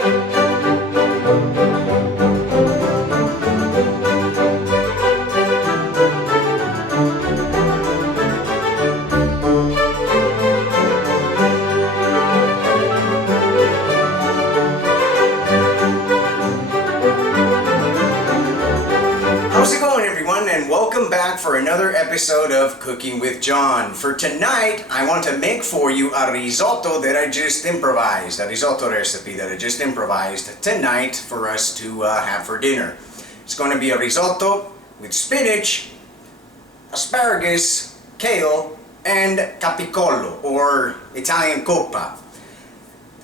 How's it going, everyone, and welcome back for another episode of Cooking with John. For tonight, I want to make for you a risotto that I just improvised, a risotto recipe that I just improvised tonight for us to have for dinner. It's going to be a risotto with spinach, asparagus, kale, and capicollo, or Italian coppa.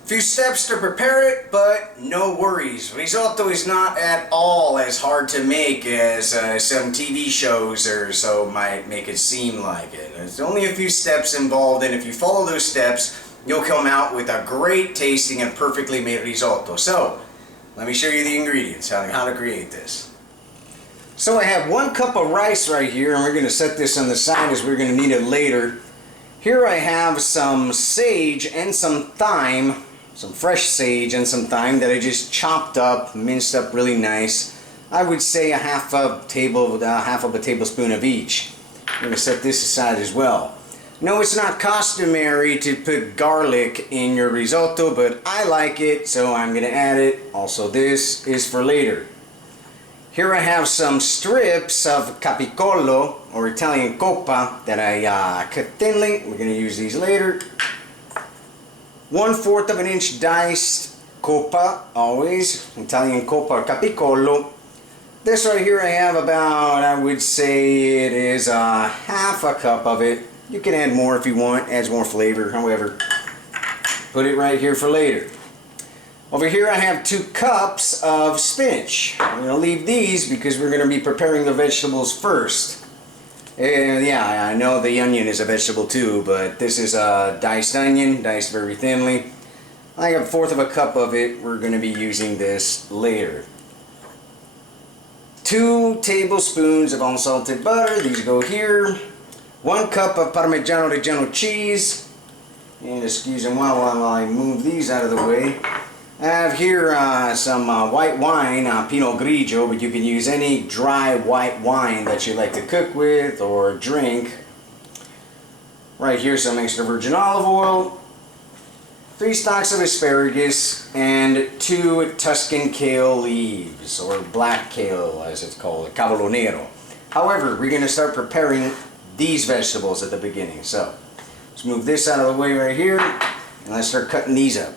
Few steps to prepare it, but no worries. Risotto is not at all as hard to make as some TV shows or so might make it seem like it. There's only a few steps involved, and if you follow those steps, you'll come out with a great tasting and perfectly made risotto. So, let me show you the ingredients, how to create this. So I have 1 cup of rice right here, and we're going to set this on the side as we're going to need it later. Here I have some sage and some thyme. Some fresh sage and some thyme that I just chopped up, minced up really nice. I would say a half of a tablespoon of each. I'm going to set this aside as well. No, it's not customary to put garlic in your risotto, but I like it, so I'm going to add it. Also, this is for later. Here I have some strips of capicollo, or Italian coppa, that I cut thinly. We're going to use these later. 1/4 of an inch diced coppa, always Italian coppa or capicollo. This right here I have about, I would say it is half a cup of it. You can add more if you want, adds more flavor, however. Put it right here for later. Over here I have 2 cups of spinach. I'm going to leave these because we're going to be preparing the vegetables first. And yeah, I know the onion is a vegetable too, but this is a diced onion, diced very thinly. I have 1/4 of a cup of it. We're going to be using this later. 2 tablespoons of unsalted butter. These go here. 1 cup of parmeggiano reggiano cheese. And excuse me while I move these out of the way. I have here some white wine, Pinot Grigio, but you can use any dry white wine that you like to cook with or drink. Right here, some extra virgin olive oil, 3 stalks of asparagus, and 2 Tuscan Kale leaves, or black kale as it's called, cavolo nero. However, we're going to start preparing these vegetables at the beginning. So, let's move this out of the way right here, and let's start cutting these up.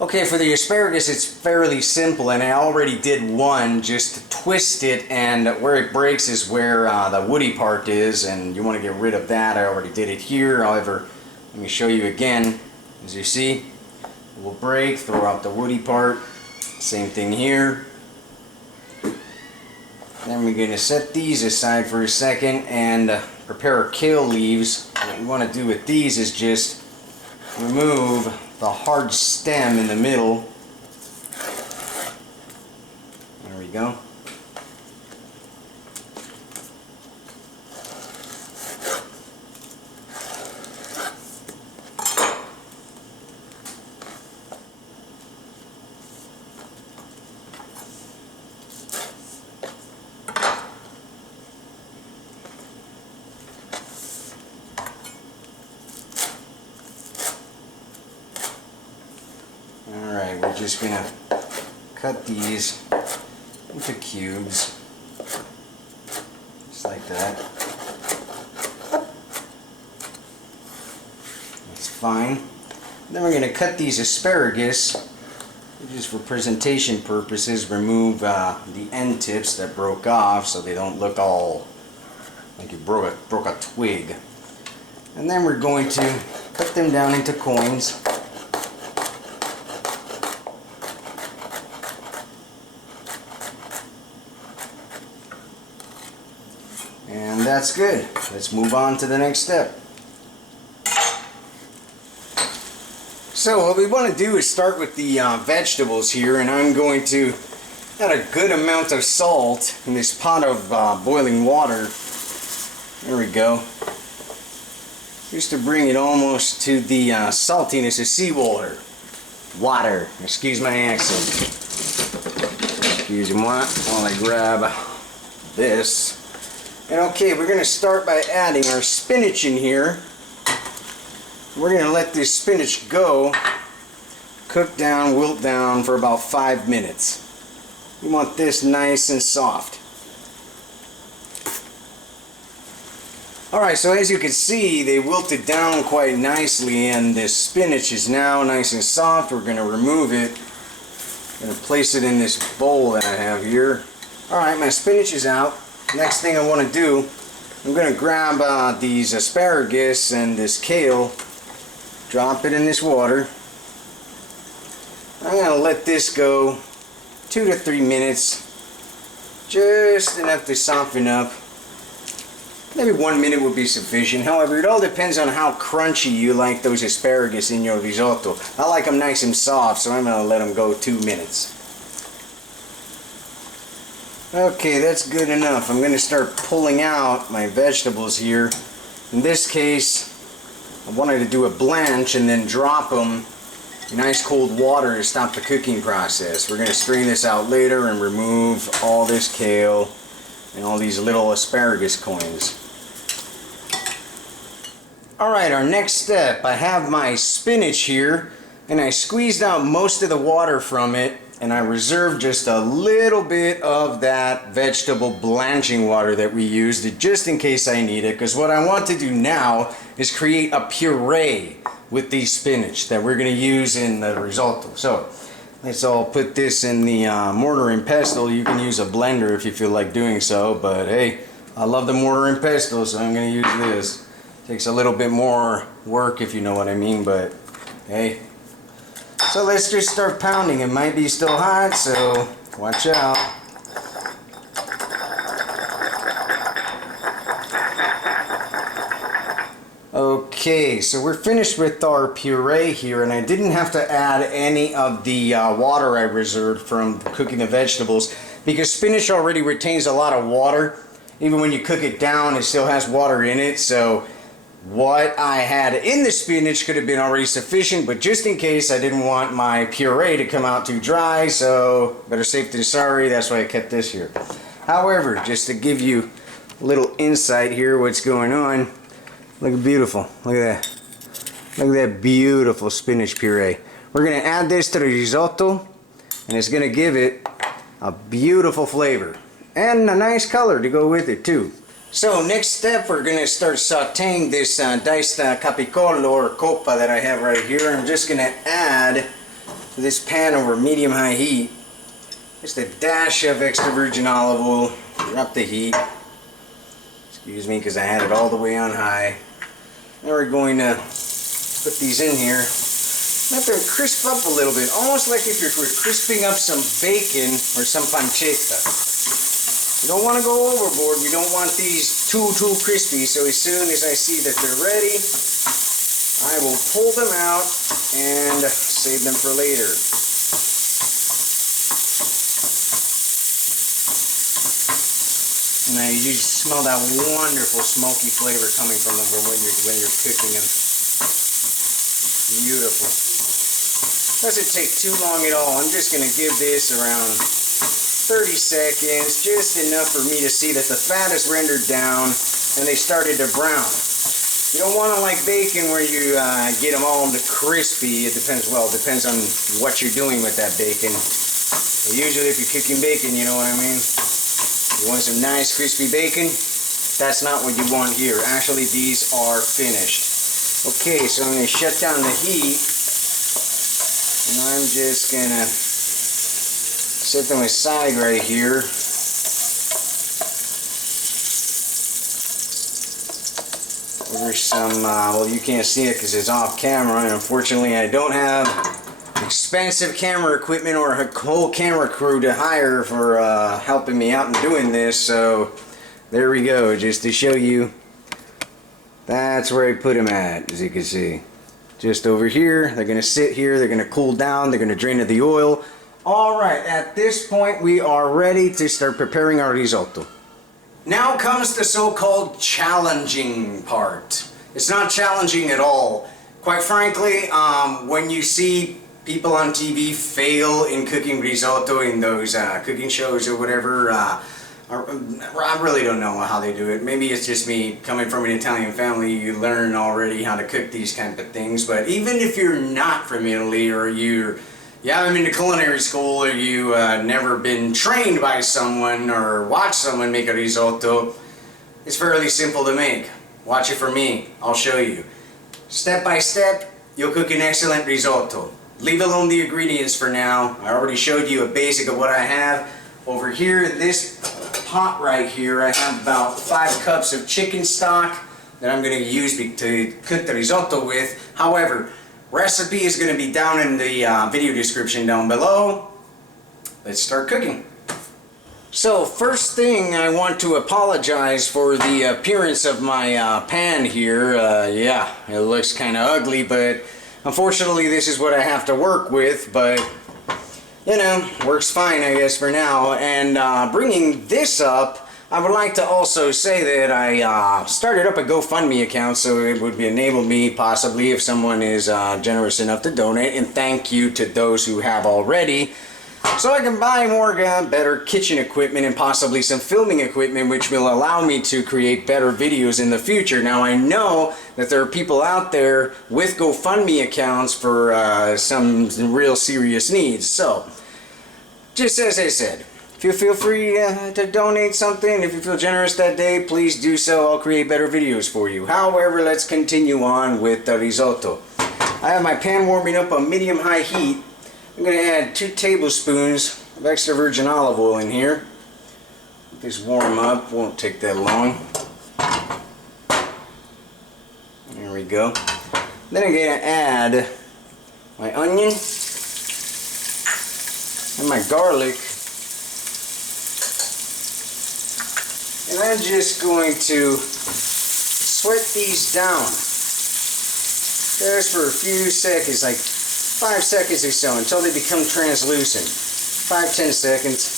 Okay, for the asparagus it's fairly simple, and I already did one just to twist it, and where it breaks is where the woody part is, and you want to get rid of that. I already did it here. However, let me show you again. As you see, it will break, throw out the woody part. Same thing here. Then we're going to set these aside for a second and prepare our kale leaves. What you want to do with these is just remove the hard stem in the middle. There we go. Alright, we're just going to cut these into cubes, just like that. That's fine. Then we're going to cut these asparagus, just for presentation purposes, remove the end tips that broke off so they don't look all like you broke a twig. And then we're going to cut them down into coins. And that's good. Let's move on to the next step. So what we want to do is start with the vegetables here, and I'm going to add a good amount of salt in this pot of boiling water. There we go. Just to bring it almost to the saltiness of seawater. water. Excuse my accent. Excusez-moi while I grab this. And okay, we're going to start by adding our spinach in here. We're going to let this spinach go, cook down, wilt down for about 5 minutes. You want this nice and soft. Alright, so as you can see, they wilted down quite nicely, and this spinach is now nice and soft. We're going to remove it. I'm going to place it in this bowl that I have here. Alright, my spinach is out. Next thing I want to do, I'm going to grab these asparagus and this kale, drop it in this water. I'm going to let this go 2 to 3 minutes, just enough to soften up. Maybe 1 minute would be sufficient. However, it all depends on how crunchy you like those asparagus in your risotto. I like them nice and soft, so I'm going to let them go 2 minutes. Okay, that's good enough. I'm going to start pulling out my vegetables here. In this case, I wanted to do a blanch and then drop them in ice cold water to stop the cooking process. We're going to strain this out later and remove all this kale and all these little asparagus coins. Alright, our next step, I have my spinach here, and I squeezed out most of the water from it, and I reserved just a little bit of that vegetable blanching water that we used, just in case I need it, because what I want to do now is create a puree with the spinach that we're going to use in the risotto. So let's all put this in the mortar and pestle. You can use a blender if you feel like doing so, but hey, I love the mortar and pestle, so I'm going to use this. Takes a little bit more work, if you know what I mean, but hey. So let's just start pounding. It might be still hot, so watch out. Okay, so we're finished with our puree here, and I didn't have to add any of the water I reserved from cooking the vegetables, because spinach already retains a lot of water. Even when you cook it down, it still has water in it, so what I had in the spinach could have been already sufficient, but just in case, I didn't want my puree to come out too dry, so better safe than sorry. That's why I kept this here. However, just to give you a little insight here what's going on, look beautiful. Look at that. Look at that beautiful spinach puree. We're going to add this to the risotto, and it's going to give it a beautiful flavor and a nice color to go with it too. So next step, we're going to start sauteing this diced capicollo or coppa that I have right here. I'm just going to add to this pan over medium-high heat just a dash of extra virgin olive oil. Drop the heat. Excuse me, because I had it all the way on high. Now we're going to put these in here. Let them crisp up a little bit, almost like if you're crisping up some bacon or some pancetta. You don't want to go overboard. You don't want these too crispy. So as soon as I see that they're ready, I will pull them out and save them for later. Now you just smell that wonderful smoky flavor coming from them when you're cooking them. Beautiful. Doesn't take too long at all. I'm just going to give this around 30 seconds, just enough for me to see that the fat is rendered down and they started to brown. You don't want to like bacon where you get them all crispy. It depends on what you're doing with that bacon. But usually if you're cooking bacon, you know what I mean? You want some nice crispy bacon? That's not what you want here. Actually, these are finished. Okay, so I'm going to shut down the heat, and I'm just going to set them aside right here. Over some, well, you can't see it because it's off camera, and unfortunately I don't have expensive camera equipment or a whole camera crew to hire for helping me out in doing this, so there we go, just to show you. That's where I put them at, as you can see. Just over here. They're going to sit here, they're going to cool down, they're going to drain of the oil. Alright, at this point we are ready to start preparing our risotto. Now comes the so-called challenging part. It's not challenging at all. Quite frankly, when you see people on TV fail in cooking risotto in those cooking shows or whatever. I really don't know how they do it. Maybe it's just me coming from an Italian family. You learn already how to cook these kind of things. But even if you're not from Italy, or you haven't been to culinary school, or you never been trained by someone or watched someone make a risotto, it's fairly simple to make. Watch it from me. I'll show you. Step by step, you'll cook an excellent risotto. Leave alone the ingredients for now. I already showed you a basic of what I have. Over here in this pot right here, I have about 5 cups of chicken stock that I'm going to use to cook the risotto with. However, recipe is going to be down in the video description down below. Let's start cooking. So first thing, I want to apologize for the appearance of my pan here. Yeah, it looks kind of ugly, but unfortunately this is what I have to work with, but you know, works fine I guess for now. And bringing this up, I would like to also say that I started up a GoFundMe account, so it would enable me possibly, if someone is generous enough to donate, and thank you to those who have already, so I can buy more better kitchen equipment and possibly some filming equipment, which will allow me to create better videos in the future. Now I know that there are people out there with GoFundMe accounts for some real serious needs. So, just as I said, if you feel free to donate something, if you feel generous that day, please do so. I'll create better videos for you. However, let's continue on with the risotto. I have my pan warming up on medium-high heat. I'm going to add 2 tablespoons of extra virgin olive oil in here. Let this warm up, won't take that long. There we go. Then I'm going to add my onion and my garlic. And I'm just going to sweat these down just for a few seconds, like 5 seconds or so, until they become translucent. 5-10 seconds.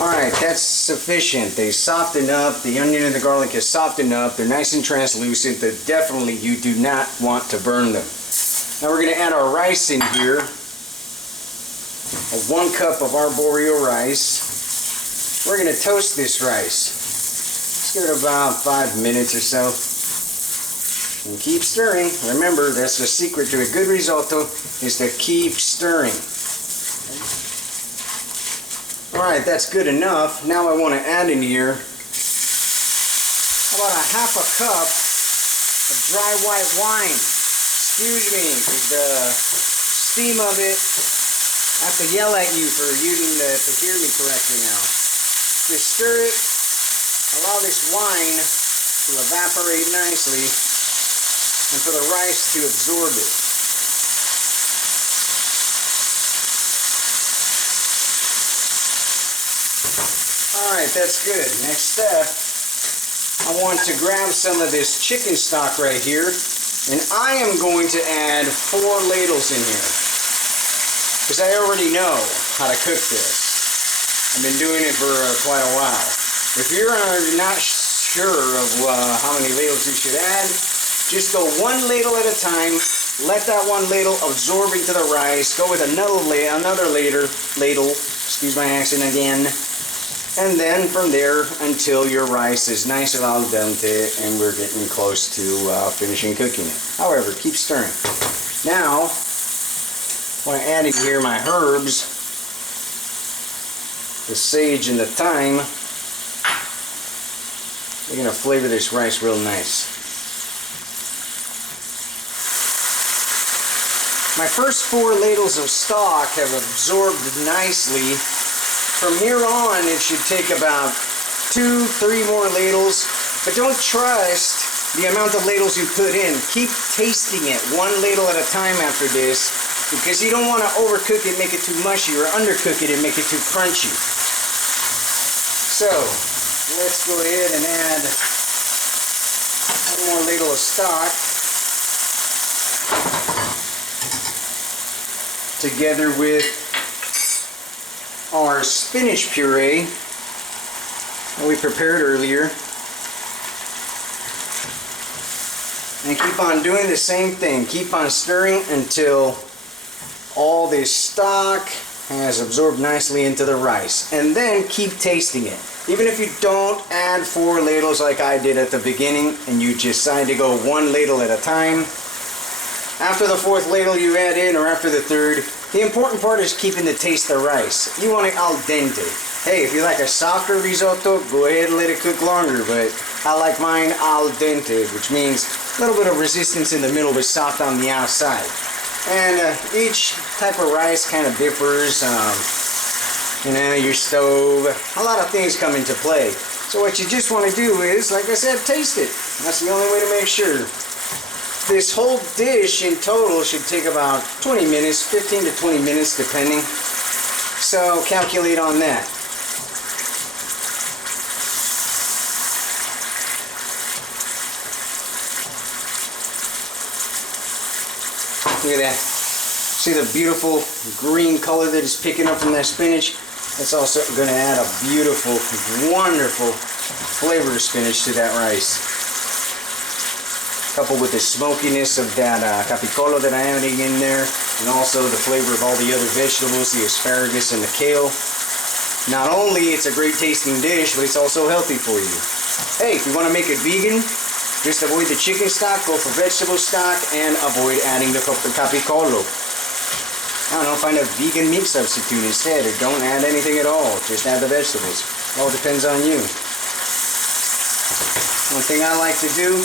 Alright, that's sufficient. They soften up. The onion and the garlic has softened up. They're nice and translucent. But definitely you do not want to burn them. Now we're going to add our rice in here. 1 cup of arborio rice. We're going to toast this rice. Let's give it about 5 minutes or so. And keep stirring. Remember, that's the secret to a good risotto, is to keep stirring. Alright, that's good enough. Now I want to add in here about a 1/2 cup of dry white wine. Excuse me, because the steam of it, I have to yell at you for you to hear me correctly now. Just stir it, allow this wine to evaporate nicely, and for the rice to absorb it. Alright, that's good. Next step, I want to grab some of this chicken stock right here, and I am going to add 4 ladles in here. Because I already know how to cook this. I've been doing it for quite a while. If you're not sure of how many ladles you should add, just go 1 ladle at a time. Let that 1 ladle absorb into the rice. Go with another ladle. Excuse my accent again. And then from there until your rice is nice and al dente and we're getting close to finishing cooking it. However, keep stirring. Now, I want to add in here my herbs, the sage and the thyme. They're going to flavor this rice real nice. My first 4 ladles of stock have absorbed nicely. From here on, it should take about 2-3 more ladles, but don't trust the amount of ladles you put in. Keep tasting it 1 ladle at a time after this, because you don't want to overcook it, make it too mushy, or undercook it and make it too crunchy. So, let's go ahead and add 1 more ladle of stock, together with our spinach puree that we prepared earlier. And keep on doing the same thing. Keep on stirring until all this stock has absorbed nicely into the rice. And then keep tasting it. Even if you don't add 4 ladles like I did at the beginning and you decide to go 1 ladle at a time, after the 4th ladle you add in, or after the 3rd, the important part is keeping the taste of the rice. You want it al dente. Hey, if you like a softer risotto, go ahead and let it cook longer, but I like mine al dente, which means a little bit of resistance in the middle but soft on the outside. And each type of rice kind of differs. Your stove, a lot of things come into play. So what you just want to do is, like I said, taste it. That's the only way to make sure. This whole dish in total should take about 20 minutes, 15 to 20 minutes depending. So calculate on that. Look at that. See the beautiful green color that is picking up from that spinach? That's also going to add a beautiful, wonderful flavor of spinach to that rice. Coupled with the smokiness of that capicollo that I'm adding in there, and also the flavor of all the other vegetables, the asparagus and the kale. Not only it's a great tasting dish, but it's also healthy for you. Hey, if you want to make it vegan, just avoid the chicken stock, go for vegetable stock, and avoid adding the capicollo. I don't know, find a vegan meat substitute instead, or don't add anything at all, just add the vegetables. It all depends on you. One thing I like to do,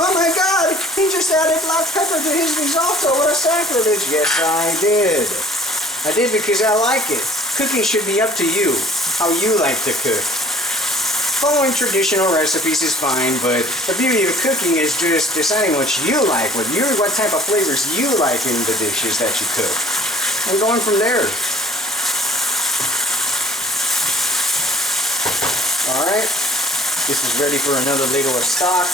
oh my God, he just added black pepper to his risotto, what a sacrilege. Yes, I did. I did because I like it. Cooking should be up to you, how you like to cook. Following traditional recipes is fine, but the beauty of cooking is just deciding what you like, what type of flavors you like in the dishes that you cook, and going from there. Alright, this is ready for another ladle of stock.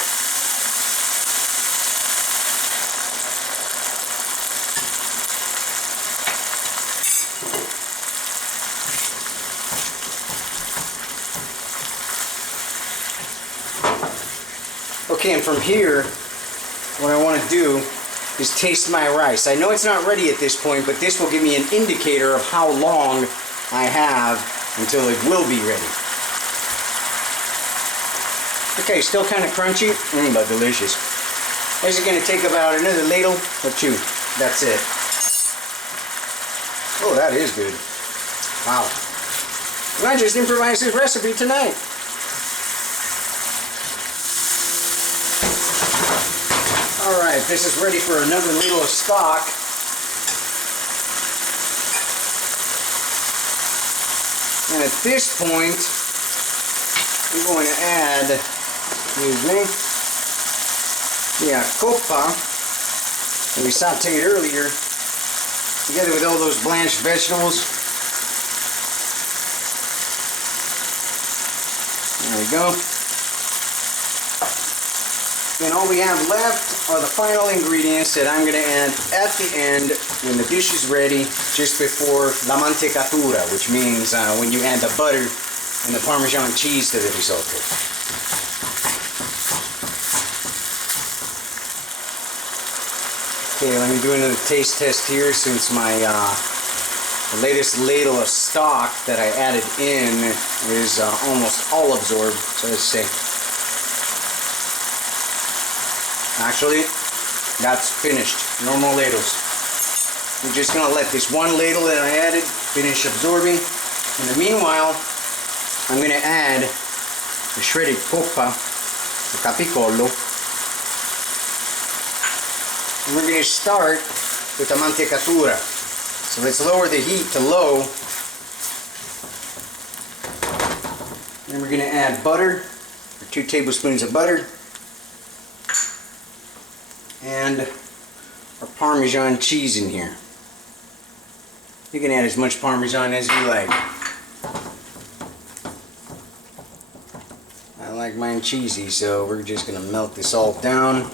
Okay, and from here, what I want to do is taste my rice. I know it's not ready at this point, but this will give me an indicator of how long I have until it will be ready. Okay, still kind of crunchy, but delicious. This is going to take about another ladle or 2. That's it. Oh, that is good. Wow. And I just improvised this recipe tonight. Alright, this is ready for another ladle of stock. And at this point, I'm going to add, excuse me, the coppa that we sauteed earlier, together with all those blanched vegetables. There we go. And all we have left are the final ingredients that I'm going to add at the end when the dish is ready, just before la mantecatura, which means when you add the butter and the Parmesan cheese to the risotto. Okay, let me do another taste test here, since my the latest ladle of stock that I added in is almost all absorbed. So let's see. Actually, that's finished. Normal ladles. We're just going to let this one ladle that I added finish absorbing. In the meanwhile, I'm going to add the shredded coppa, the capicollo. And we're going to start with the mantecatura. So let's lower the heat to low. And we're going to add butter, 2 tablespoons of butter. And our Parmesan cheese in here. You can add as much Parmesan as you like. I like mine cheesy, so we're just going to melt this all down.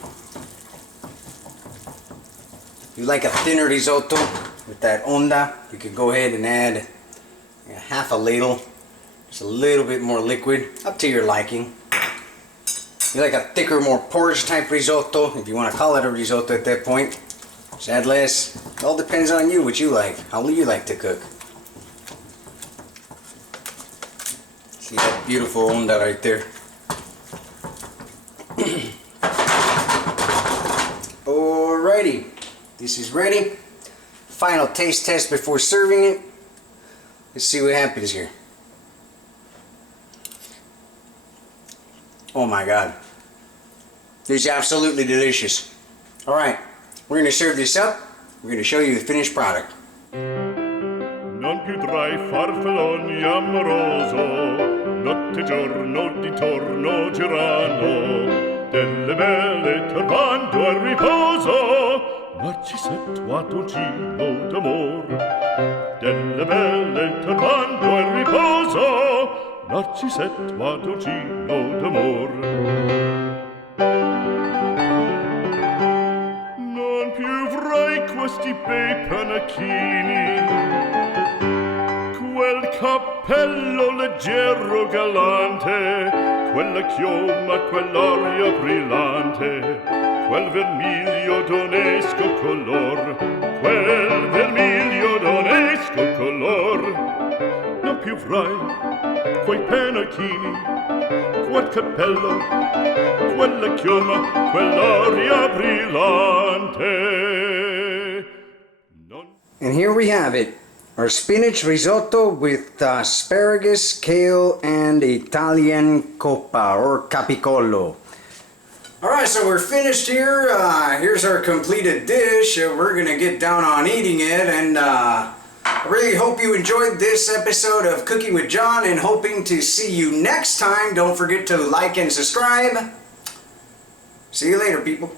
If you like a thinner risotto, with that onda. You can go ahead and add half a ladle, just a little bit more liquid, up to your liking. You like a thicker, more porridge type risotto, if you want to call it a risotto at that point. Just add less. It all depends on you, what you like, how you like to cook. See that beautiful onda right there. Alrighty, this is ready. Final taste test before serving it. Let's see what happens here. Oh my God, this is absolutely delicious. Alright, we're going to serve this up. We're going to show you the finished product. Non più tra i farfalloni amoroso, notte e giorno d'intorno girando, delle belle turbando al riposo, Narcisetto Adoncino d'amor. Delle belle turbando al riposo, Narcisetto Adoncino d'amor. Non più avrai questi bei panacchini, quel cappello leggero galante, quella chioma, quell'aria brillante, quel vermiglio d'onesco color, quel vermiglio d'onesco color. Non più avrai quei pennacchini, quel cappello, quella chioma, quell'aria brillante. And here we have it. Our spinach risotto with asparagus, kale, and Italian coppa or capicollo. Alright, so we're finished here. Here's our completed dish. We're gonna get down on eating it, and I really hope you enjoyed this episode of Cooking with John, and hoping to see you next time. Don't forget to like and subscribe. See you later, people.